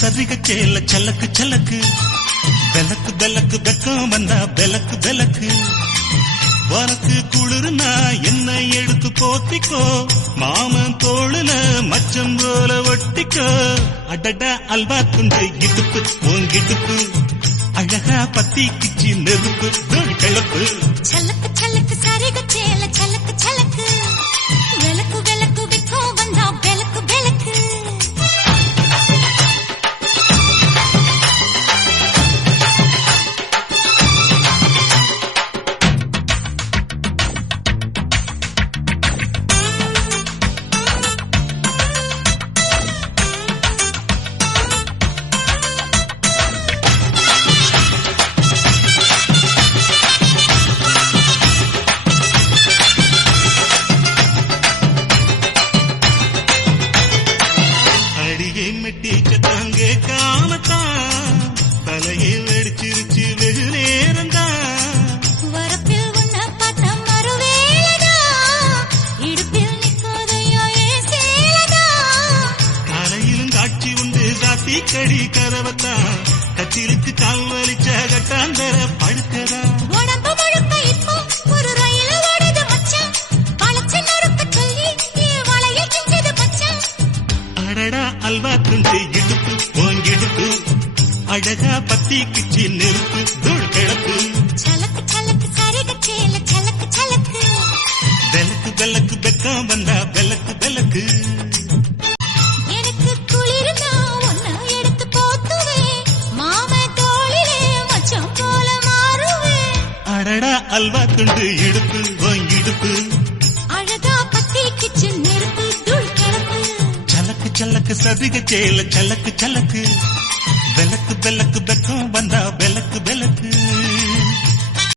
சரிக சேல சலக்கு சலக்கு பெலக்கு பெலக்கு வெக்கம் வந்தா பெலக்கு பெலக்கு உனக்கு குளிர்னா என்ன எடுத்து போத்திக்கோ மாமன் தோளுல மச்சம் போல ஒட்டிக்கோ அடடா அல்வா துண்டு இடுப்பு உங்கிடுப்பு அழகா பத்தி கிச்சி நெருப்பு கிளப்பு சலக்கு சலக்கு சரிக சேல சலக்கு சலக்கு வெலக்கு வெலக்கு வெக்கம் வந்தா பெலக்கு பெலக்கு மெட்டிச்சத்தாங்க காமத்தான் தலையை வெடிச்சிருச்சு வெகு நேரம்தான் வரப்பில் உன்ன பார்த்த மறுவேளதா இடுப்பில் நிற்கோதையோ ஏன் சேலதா காலையிலும் காட்சி உண்டு காத்தி கடி கதவத்தான் கத்திருக்கு கால் வலிச்ச கட்டாந்தர படுக்கதா உடம்பு முழுக்க இப்போ ஒரு ரயில் ஓடுது மச்சான் வளைச்சு நறுக்க சொல்லி வளையில் கிஞ்சது மச்சான் அடடா அல்வா துண்டு இடுப்பு போங்கிடுப்பு அழகா பத்தி கிச்சி நெருப்பு தூள் கிளப்பு சலக்கு சலக்கு சரிக சேல சலக்கு சலக்கு பெலக்கு பெலக்கு வெக்கம் வந்தா பெலக்கு பெலக்கு எனக்கு குளிர்னா ஒன்ன எடுத்து போத்துவேன் மாம தோளிலே மச்சம் போல மாறுவேன் அடடா அல்வா துண்டு இடுப்பு போங்கிடுப்பு அழகா பத்தி கிச்சு நெருப்பு தூள் கிளப்பு சலக்கு சலக்கு சதிக சேல சலக்கு சலக்கு பெலக்கு பெலக்கு வெக்கம் வந்தா பெலக்கு பெலக்கு